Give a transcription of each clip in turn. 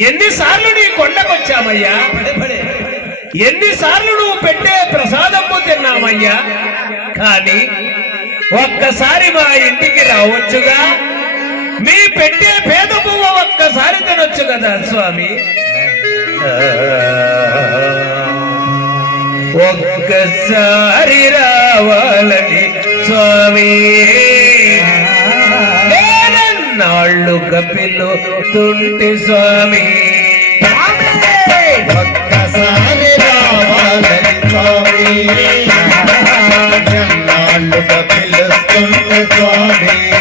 ఎన్నిసార్లు నీ కొండకొచ్చామయ్యా? ఎన్నిసార్లు నువ్వు పెట్టే ప్రసాదము తిన్నామయ్యా? కానీ ఒక్కసారి మా ఇంటికి రావచ్చుగా? మీ పెట్టే పేద పువ్వ ఒక్కసారి తినొచ్చు కదా స్వామి? ఒక్కసారి రావాలని స్వామి. నాళ్ళు కపిలు తుంటి స్వామి. ఒక్కసారి రావాలని స్వామి ఎన్నాళ్ళుగా పిలుస్తుంటే స్వామి.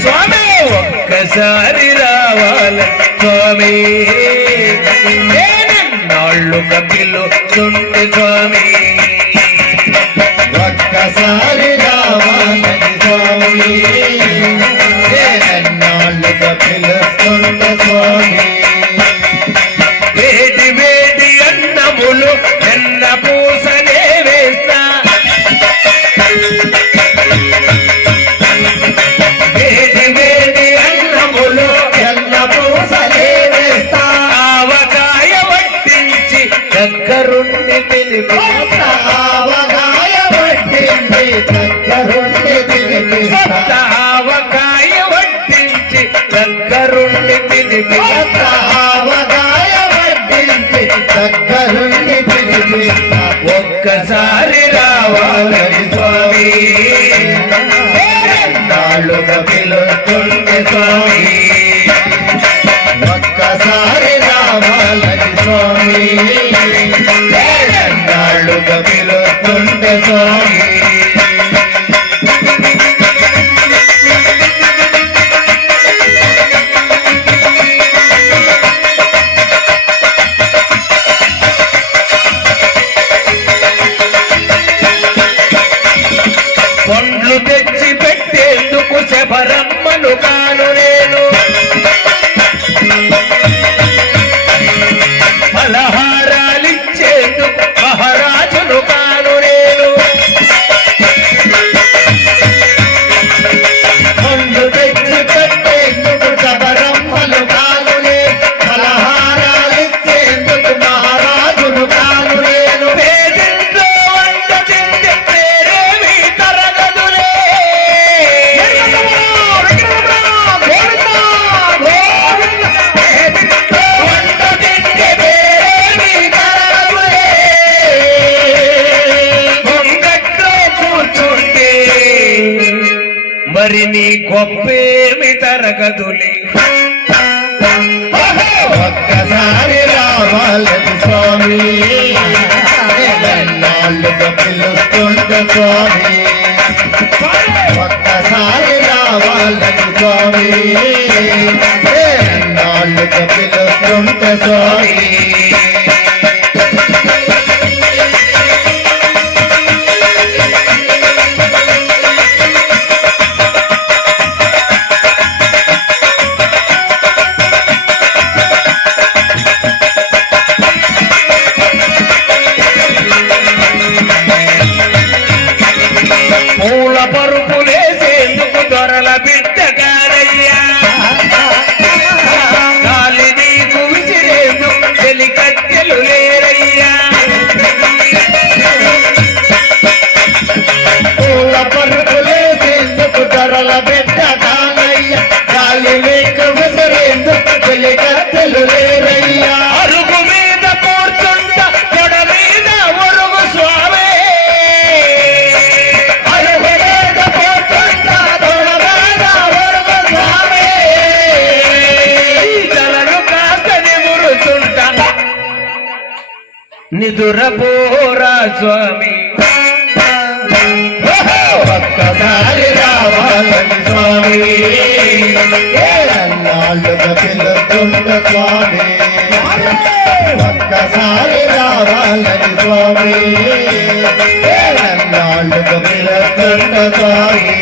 స్వామి! ఒక్కసారి స్వామి స్వామి. రావాలని స్వామి దగ్గరుండి పిలిపి సహావకాయ పట్టింది దగ్గరుండి పిలిపి సహావకాయ వడ్డించి దగ్గరుండి పిలిపి సహావకాయ శబరమ్మను కాను నేను. ఫలహారాలిచ్చేందుకు మరి నీ గొప్పేమి తరగదులే. ఒక్కసారి రావాలి స్వామి. ఎన్నాళ్ళుగా పిలుస్తుంటే స్వామి. ఒక్కసారి రావాలి స్వామి. ఎన్నాళ్ళుగా పిలుస్తుంటే స్వామి. పరుపులేసేందుకు ధరల బిడ్డ కానయ్య గాలి మీకు విసిరేందుకు చెలికత్తెలు లేరయ్యా అరుగు మీద కూర్చుంట తొడ మీద ఒరుగు స్వామి. తలను కాస్త నిదురపోరా స్వామి. స్వామి ఒక్కసారి రావాలని స్వామి ఏళ్ళాళ్ళుగా పిలుస్తుంట స్వామి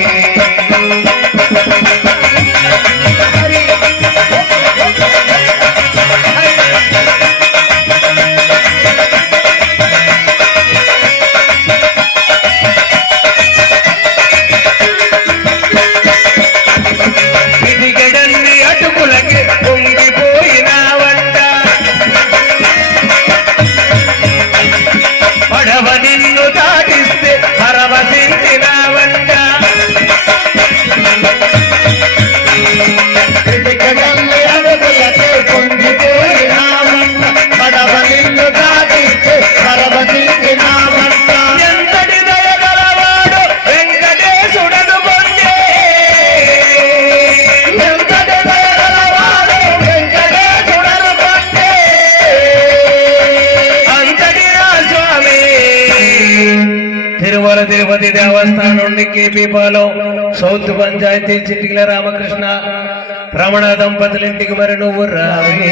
దేవస్థానం నుండి కేపీ ಪಾಲೋ సౌత్ పంచాయతీ చిట్టికల రామకృష్ణ రమణ దంపతుల ఇంటికి మరి నువ్వు రావాలి.